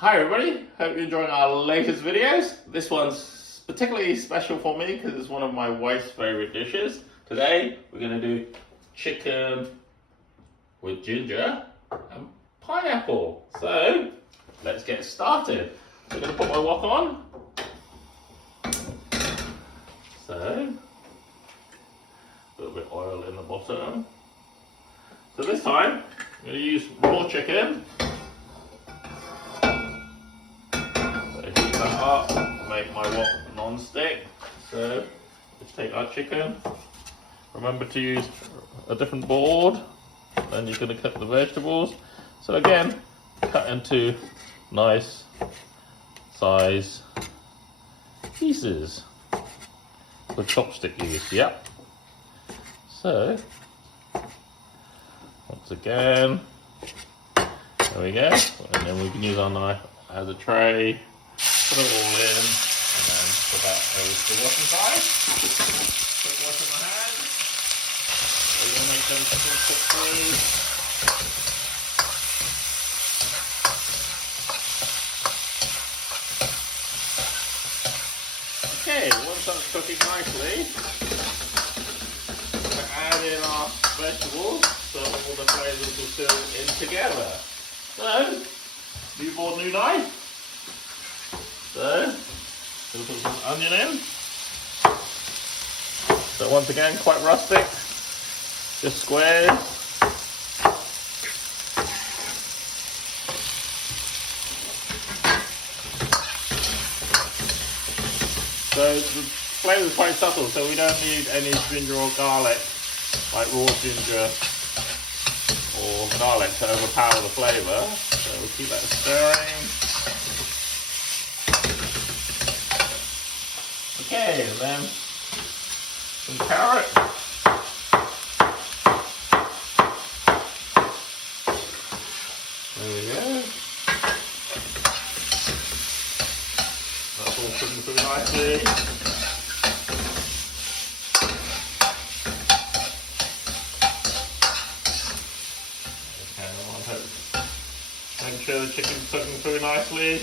Hi everybody, hope you're enjoying our latest videos. This one's particularly special for me because it's one of my wife's favourite dishes. Today we're going to do chicken with ginger and pineapple. So let's get started. So I'm going to put my wok on. So a little bit of oil in the bottom. So this time I'm going to use raw chicken. Up, make my wok non-stick. So let's take our chicken. Remember to use a different board, then you're going to cut the vegetables. So again, cut into nice size pieces with chopstick use. Yep. So once again, there we go, and then we can use our knife as a tray. Put it all in, and then put that over to the washing side. Quick wash in my hand. We're going to make them cook through. Okay, once that's cooking nicely, we're going to add in our vegetables so all the flavours will fill in together. So, you bought a new knife? So, we'll put some onion in. So once again, quite rustic, just squares. So the flavour is quite subtle, so we don't need any ginger or garlic, like raw ginger or garlic to overpower the flavour. So we'll keep that stirring. Okay, and then some carrot. There we go. That's all cooking through nicely. Okay, make sure the chicken's cooking through nicely.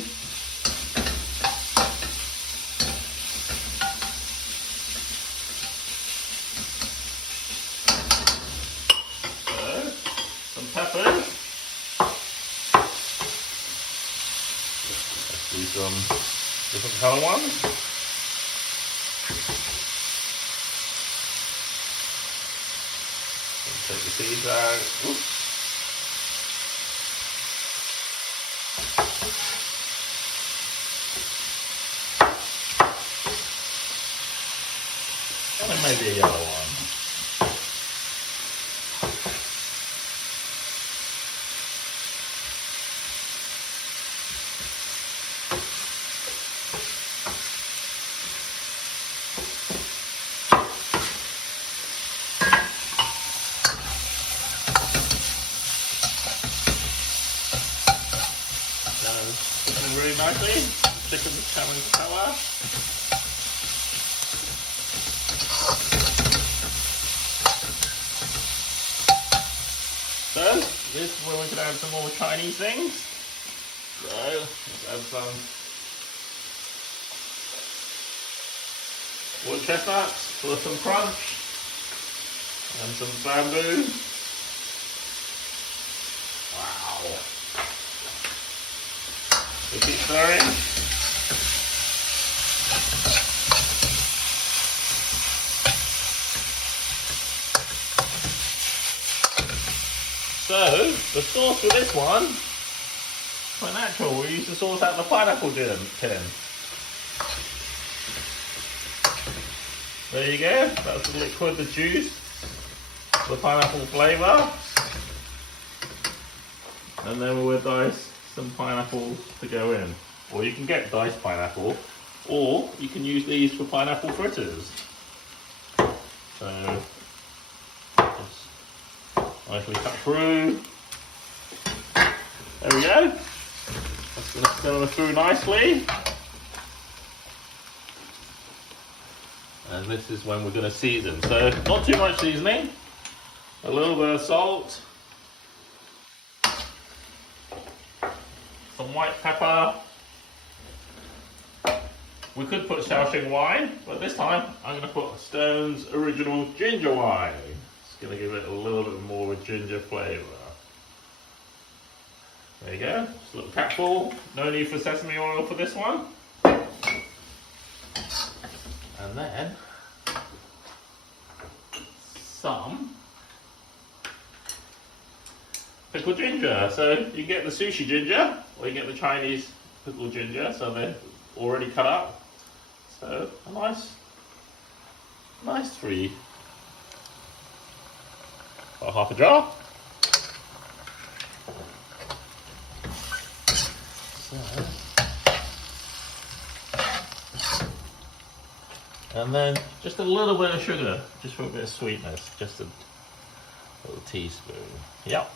Peppers. Let's do some different colour ones. Take the seeds out. Oops. And then maybe a yellow one. Cooking really nicely. Chicken's coming to colour. So this is where we can add some more Chinese things. So let's add some Water Chestnuts for some crunch and some bamboo. Wow. So keep stirring. So the sauce for this one, quite natural. We use the sauce out of the pineapple tin. There you go. That's the liquid, the juice, the pineapple flavour, and then we'll dice some pineapple to go in, or you can get diced pineapple, or you can use these for pineapple fritters. So just nicely cut through. There we go. That's going to simmer through nicely. And this is when we're going to season. So not too much seasoning, a little bit of salt, some white pepper. We could put Shaoxing wine, but this time I'm going to put Stone's original ginger wine. It's going to give it a little bit more of a ginger flavour. There you go, just a little capful. No need for sesame oil for this one. And then some pickled ginger. So you get the sushi ginger, or you get the Chinese pickled ginger, so they're already cut up. So a nice three. About half a jar. And then just a little bit of sugar, just for a bit of sweetness, just a little teaspoon. Yep.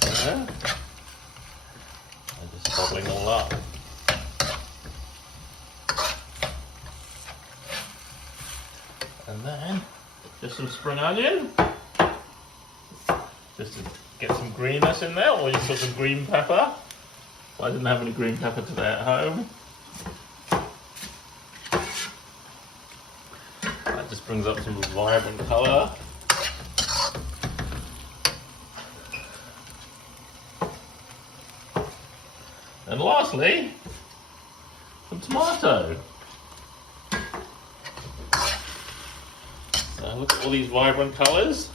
So, I'm just bubbling all up. And then just some spring onion, just to get some greenness in there, or you put some green pepper. Well, I didn't have any green pepper today at home. That just brings up some vibrant colour. And lastly, some tomato. So look at all these vibrant colours.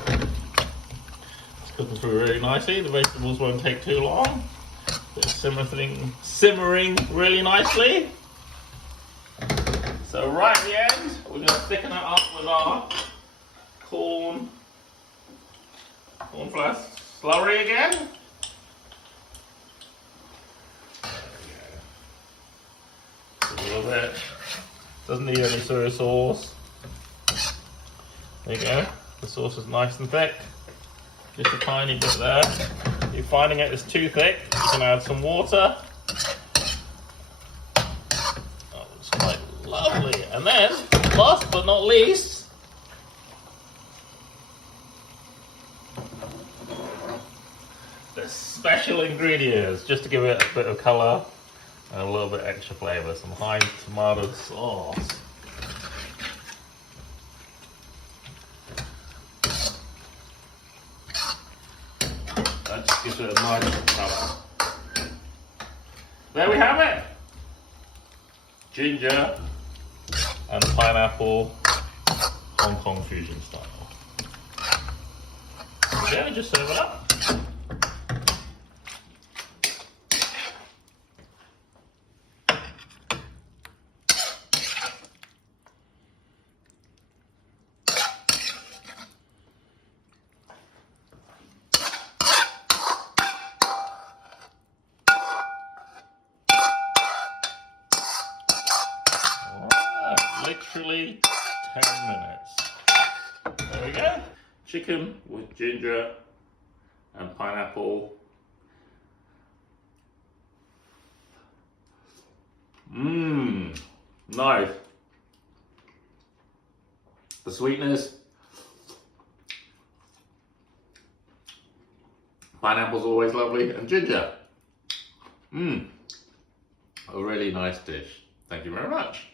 It's cooking through really nicely. The vegetables won't take too long. It's simmering really nicely. So right at the end, we're going to thicken it up with our cornflour slurry again. A little bit. Doesn't need any soy sauce. There you go. The sauce is nice and thick. Just a tiny bit there. If you're finding it is too thick, you can add some water. Oh, it's quite lovely. And then, last but not least, the special ingredients, just to give it a bit of colour and a little bit extra flavour. Some Heinz tomato sauce. That just gives it a nice colour. There we have it. Ginger and pineapple Hong Kong fusion style. Okay, just serve it up. Literally 10 minutes. There we go. Chicken with ginger and pineapple. Mmm, nice. The sweetness. Pineapple's always lovely, and ginger. Mmm, a really nice dish. Thank you very much.